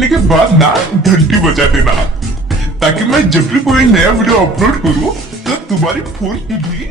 करने के बाद ना घंटी बजा देना, ताकि मैं जब भी कोई नया वीडियो अपलोड करूँ तो तुम्हारी फोन की भी